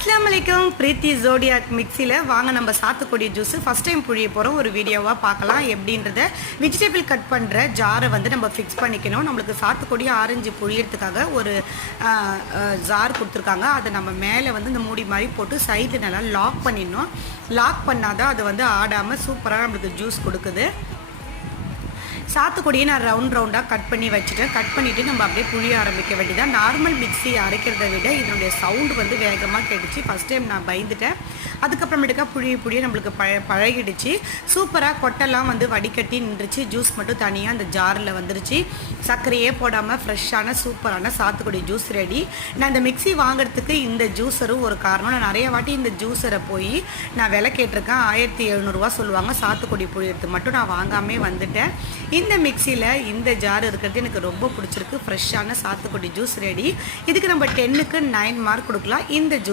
அஸ்ஸலாமு அலைக்கும். பிரீத்தி ஜோடியாக் மிக்சியில் வாங்க நம்ம சாத்துக்குடி ஜூஸு ஃபஸ்ட் டைம் புழிய போகிறோம். ஒரு வீடியோவாக பார்க்கலாம் எப்படின்றத. வெஜிடபிள் கட் பண்ணுற ஜாரை வந்து நம்ம ஃபிக்ஸ் பண்ணிக்கணும். நம்மளுக்கு சாத்துக்குடி ஆரஞ்சு புழியறதுக்காக ஒரு ஜார் கொடுத்துருக்காங்க. அதை நம்ம மேலே வந்து இந்த மூடி மாதிரி போட்டு சைடு நல்லா லாக் பண்ணிடணும். லாக் பண்ணாதான் அது வந்து ஆடாமல் சூப்பராக நம்மளுக்கு ஜூஸ் கொடுக்குது. சாத்துக்குடியை நான் ரவுண்டாக கட் பண்ணி வச்சுட்டேன். கட் பண்ணிவிட்டு நம்ம அப்படியே புழிய ஆரம்பிக்க வேண்டியதான். நார்மல் மிக்ஸி அரைக்கிறத விட இதனுடைய சவுண்டு வந்து வேகமாக கேட்டுச்சு. ஃபஸ்ட் டைம் நான் பயந்துட்டேன். அதுக்கப்புறமேட்டுக்கா புழிய நம்மளுக்கு பழகிடுச்சு. சூப்பராக கொட்டெல்லாம் வந்து வடிகட்டி நின்றுச்சு. ஜூஸ் மட்டும் தனியாக அந்த ஜாரில் வந்துருச்சு. சர்க்கரையே போடாமல் ஃப்ரெஷ்ஷான சூப்பரான சாத்துக்குடி ஜூஸ் ரெடி. நான் இந்த மிக்ஸி வாங்குறதுக்கு இந்த ஜூஸரும் ஒரு காரணம். நான் நிறைய வாட்டி இந்த ஜூஸரை போய் நான் விலை கேட்டிருக்கேன். 1700 சொல்லுவாங்க. சாத்துக்குடி புழியறது மட்டும் நான் வாங்காமே வந்துட்டேன். இந்த மிக்சியில் இந்த ஜார் இருக்கிறது எனக்கு ரொம்ப பிடிச்சிருக்கு. ஃப்ரெஷ்ஷான சாத்துக்குடி ஜூஸ் ரெடி. இதுக்கு நம்ம 10க்கு 9 மார்க் கொடுக்கலாம். இந்த ஜூஸ்